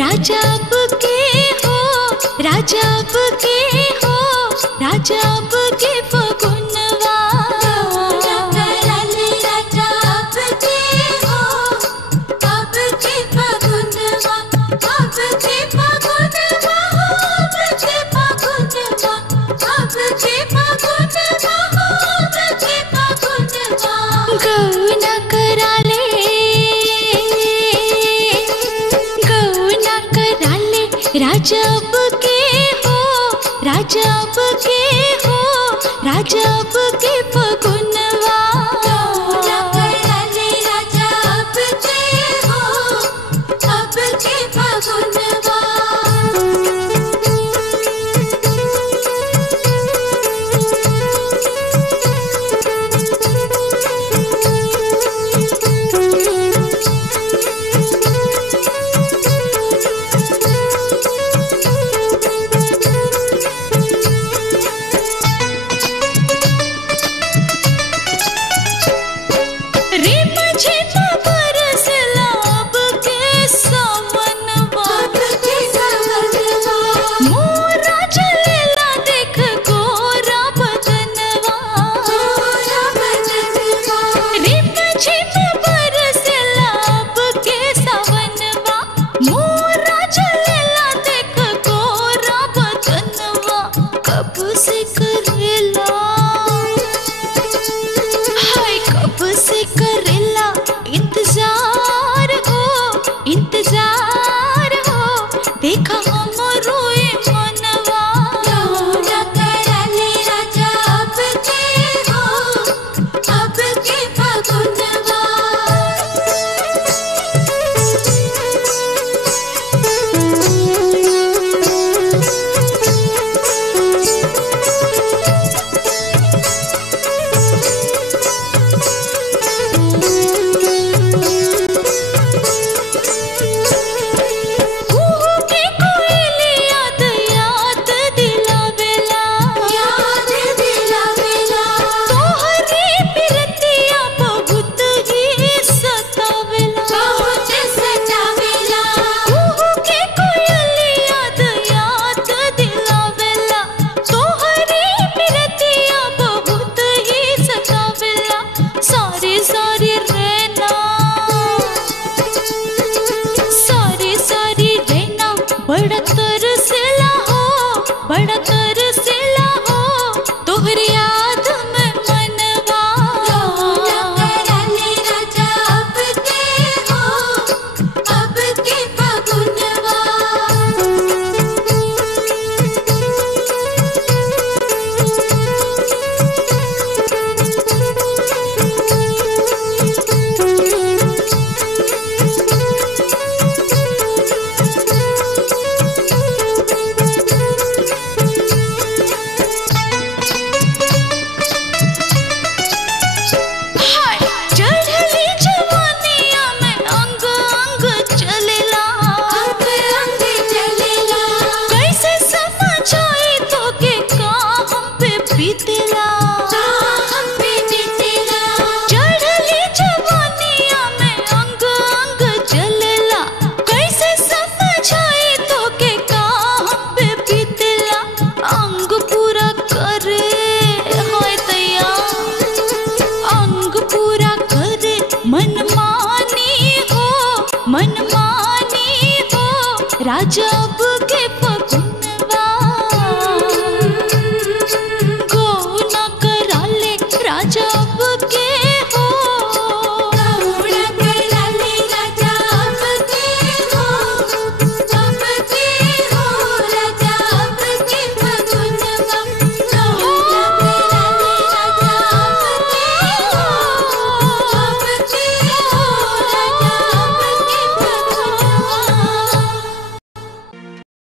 राजाब के हो, राजाब के हो, राजाब के फगुनवा। राजाब के हो, अब के फगुनवा, अब के फगुनवा, अब के फगुनवा, अब के फगुनवा, अब के फगुनवा। गौना करा ले, राजाब के हो, राजाब के हो, राजाब के फगुनवा। राजाब के हो, अब के फगुनवा। इंतजार हो, इंतजार हो, देखा हमरो मनवा। राजाब के हो, अब के फगुनवा। बड़ा तरसला हो, बड़ा तरसला हो, तोहरी याद में मनवा। राजाब के हो, अब के फगुनवा। मनमानी हो, राजाब